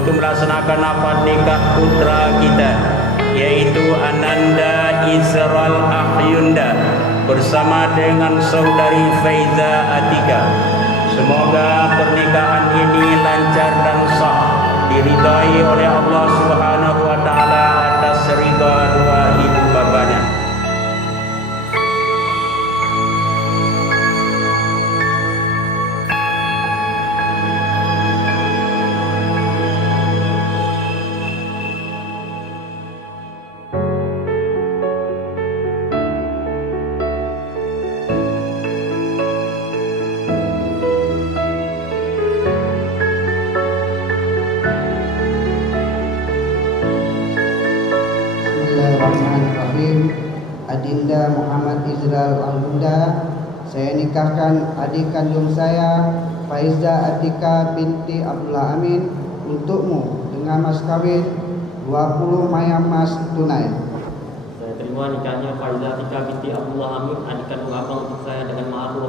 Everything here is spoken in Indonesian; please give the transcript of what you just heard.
untuk melaksanakan akad nikah putra kita, yaitu Ananda Izral Ahyunda bersama dengan saudari Faiza Atika. Semoga pernikahan ini lancar dan sah, diridai oleh Allah Subhanahu wa taala atas ridha dua ibu bapanya. Bismillahirrahmanirrahim. Adinda Muhammad Izral Ahyunda, saya nikahkan adik kandung saya Faiza Atika binti Abdullah Amin untukmu dengan mas kawin 20 mayam emas tunai. Saya terima nikahnya Faiza Atika binti Abdullah Amin, adik kandung abang untuk saya dengan mahar